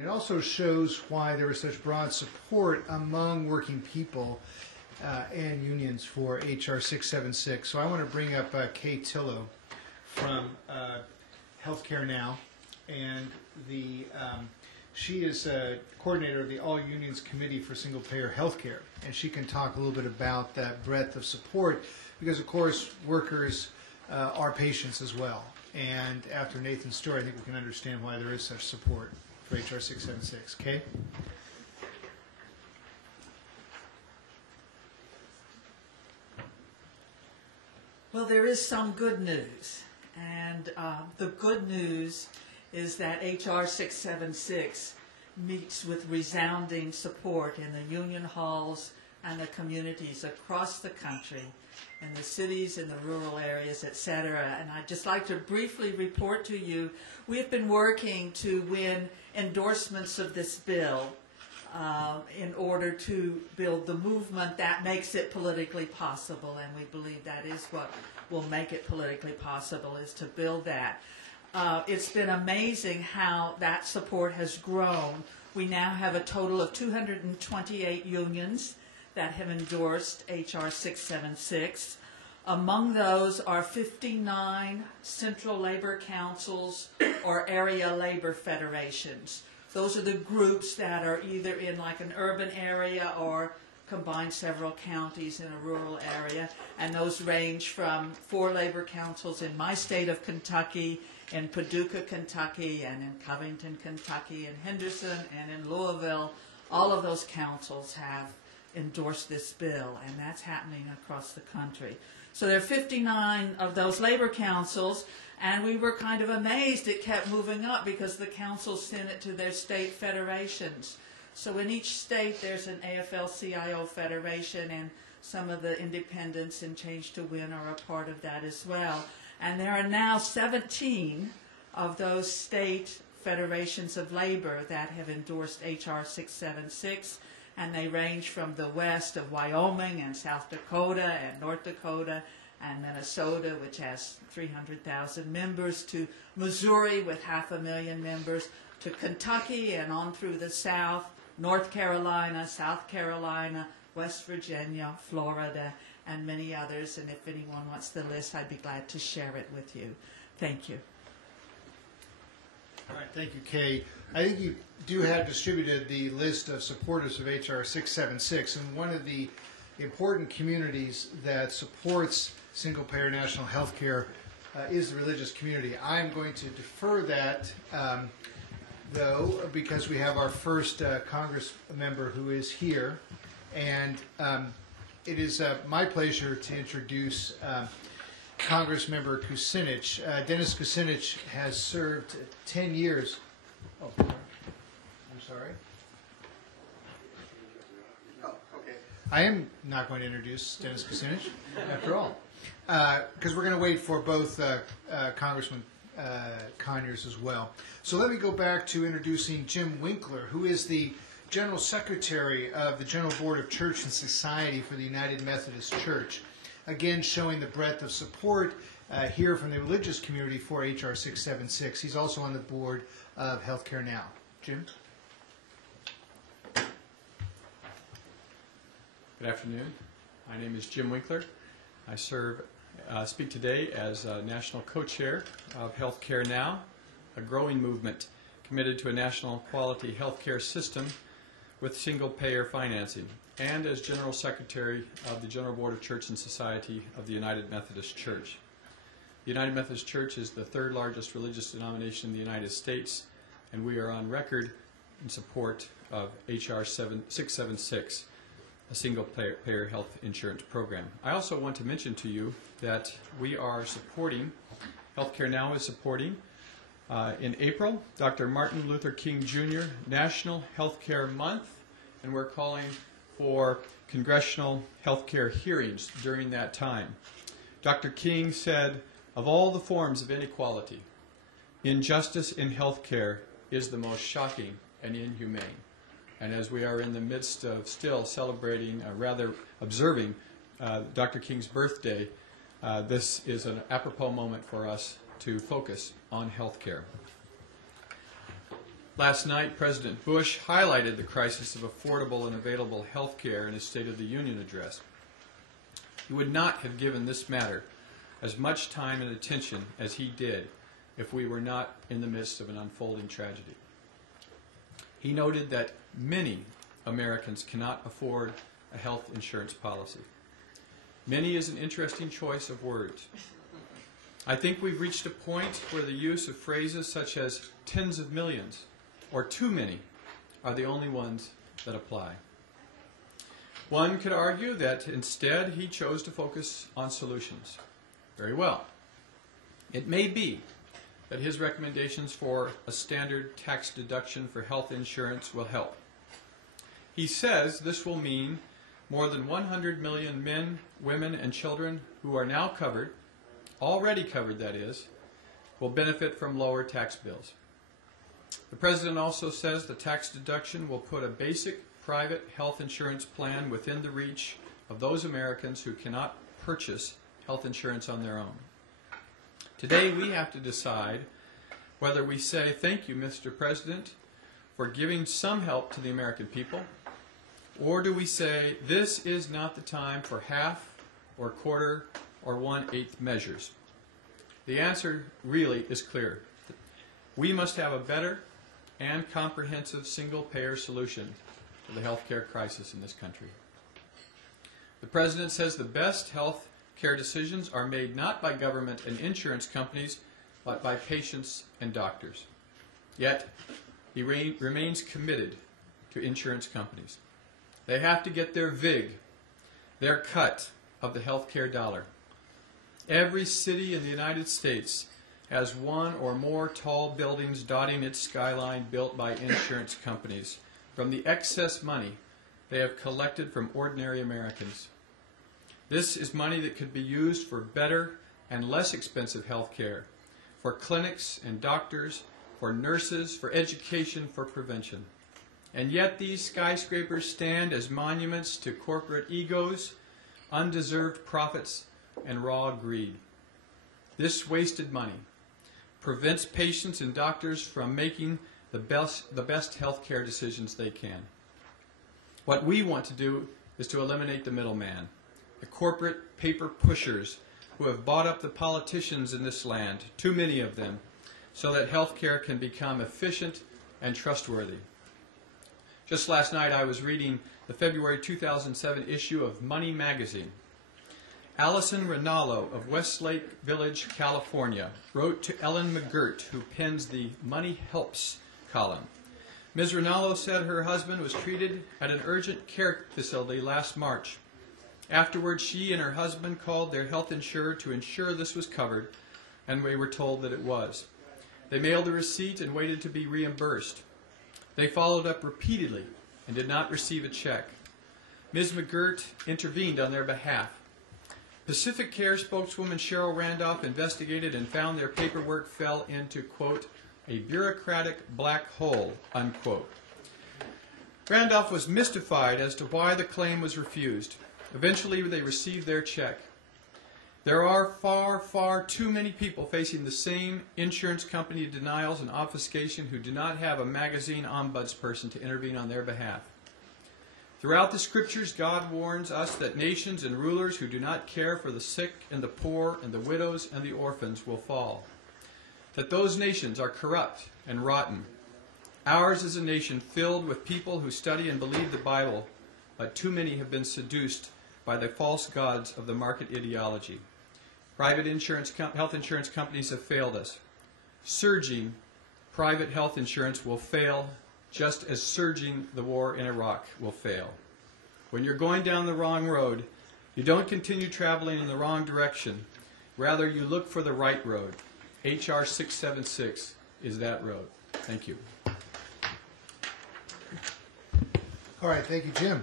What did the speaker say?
It also shows why there is such broad support among working people and unions for H.R. 676. So I want to bring up Kay Tillow from Healthcare Now, and she is a coordinator of the All Unions Committee for Single Payer Healthcare, and she can talk a little bit about that breadth of support because, of course, workers are patients as well. And after Nathan's story, I think we can understand why there is such support for H.R. 676. Kay? Well, there is some good news, and the good news is that H.R. 676 meets with resounding support in the union halls and the communities across the country, in the cities, in the rural areas, etc. And I'd just like to briefly report to you, we've been working to win endorsements of this bill in order to build the movement that makes it politically possible, and we believe that is what will make it politically possible, is to build that. It's been amazing how that support has grown. We now have a total of 228 unions that have endorsed H.R. 676. Among those are 59 central labor councils or area labor federations. Those are the groups that are either in like an urban area or combine several counties in a rural area. And those range from 4 labor councils in my state of Kentucky, in Paducah, Kentucky, and in Covington, Kentucky, in Henderson, and in Louisville. All of those councils have endorsed this bill, and that's happening across the country. So there are 59 of those labor councils, and we were kind of amazed it kept moving up because the councils sent it to their state federations. So in each state there's an AFL-CIO federation, and some of the independents in Change to Win are a part of that as well. And there are now 17 of those state federations of labor that have endorsed H.R. 676, and they range from the west of Wyoming and South Dakota and North Dakota and Minnesota, which has 300,000 members, to Missouri with 500,000 members, to Kentucky and on through the south, North Carolina, South Carolina, West Virginia, Florida, and many others. And if anyone wants the list, I'd be glad to share it with you. Thank you. All right, thank you, Kay. I think you do have distributed the list of supporters of H.R. 676, and one of the important communities that supports single-payer national health care is the religious community. I'm going to defer that, though, because we have our first Congress member who is here, and it is my pleasure to introduce Congress Member Kucinich. Dennis Kucinich has served 10 years. Oh, I'm sorry. Oh, okay. I am not going to introduce Dennis Kucinich, after all, because we're going to wait for both Congressman Conyers as well. So let me go back to introducing Jim Winkler, who is the General Secretary of the General Board of Church and Society for the United Methodist Church. Again, showing the breadth of support here from the religious community for H.R. 676. He's also on the board of Healthcare Now. Jim? Good afternoon. My name is Jim Winkler. I speak today as National Co-Chair of Healthcare Now, a growing movement committed to a national quality healthcare system with single-payer financing, and as General Secretary of the General Board of Church and Society of the United Methodist Church. The United Methodist Church is the 3rd largest religious denomination in the United States, and we are on record in support of H.R. 676, a single-payer health insurance program. I also want to mention to you that we are supporting, Healthcare Now is supporting, in April, Dr. Martin Luther King Jr. National Healthcare Month, and we're calling for congressional healthcare hearings during that time. Dr. King said, "Of all the forms of inequality, injustice in healthcare is the most shocking and inhumane." And as we are in the midst of still celebrating, observing Dr. King's birthday, this is an apropos moment for us to focus on health care. Last night, President Bush highlighted the crisis of affordable and available health care in his State of the Union address. He would not have given this matter as much time and attention as he did if we were not in the midst of an unfolding tragedy. He noted that many Americans cannot afford a health insurance policy. Many is an interesting choice of words. I think we've reached a point where the use of phrases such as tens of millions or too many are the only ones that apply. One could argue that instead he chose to focus on solutions. Very well. It may be that his recommendations for a standard tax deduction for health insurance will help. He says this will mean more than 100 million men, women, and children who are now covered, already covered that is, will benefit from lower tax bills. The President also says the tax deduction will put a basic private health insurance plan within the reach of those Americans who cannot purchase health insurance on their own. Today we have to decide whether we say, thank you, Mr. President, for giving some help to the American people, or do we say, this is not the time for half or quarter or 1/8 measures? The answer really is clear. We must have a better and comprehensive single-payer solution to the health care crisis in this country. The President says the best health care decisions are made not by government and insurance companies, but by patients and doctors. Yet, he remains committed to insurance companies. They have to get their VIG, their cut of the health care dollar. Every city in the United States has one or more tall buildings dotting its skyline built by insurance companies from the excess money they have collected from ordinary Americans. This is money that could be used for better and less expensive health care, for clinics and doctors, for nurses, for education, for prevention. And yet these skyscrapers stand as monuments to corporate egos, undeserved profits, and raw greed. This wasted money prevents patients and doctors from making the best health care decisions they can. What we want to do is to eliminate the middleman, the corporate paper pushers who have bought up the politicians in this land, too many of them, so that health care can become efficient and trustworthy. Just last night I was reading the February 2007 issue of Money magazine. Allison Rinaldo of Westlake Village, California, wrote to Ellen McGirt, who pens the Money Helps column. Ms. Rinaldo said her husband was treated at an urgent care facility last March. Afterwards, she and her husband called their health insurer to ensure this was covered, and we were told that it was. They mailed a receipt and waited to be reimbursed. They followed up repeatedly and did not receive a check. Ms. McGirt intervened on their behalf. Pacific Care spokeswoman Cheryl Randolph investigated and found their paperwork fell into, quote, a bureaucratic black hole, unquote. Randolph was mystified as to why the claim was refused. Eventually, they received their check. There are far, far too many people facing the same insurance company denials and obfuscation who do not have a magazine ombudsperson to intervene on their behalf. Throughout the Scriptures, God warns us that nations and rulers who do not care for the sick and the poor and the widows and the orphans will fall. That those nations are corrupt and rotten. Ours is a nation filled with people who study and believe the Bible, but too many have been seduced by the false gods of the market ideology. Private health insurance companies have failed us. Surging private health insurance will fail, just as surging the war in Iraq will fail. When you're going down the wrong road, you don't continue traveling in the wrong direction. Rather, you look for the right road. H.R. 676 is that road. Thank you. All right, thank you, Jim.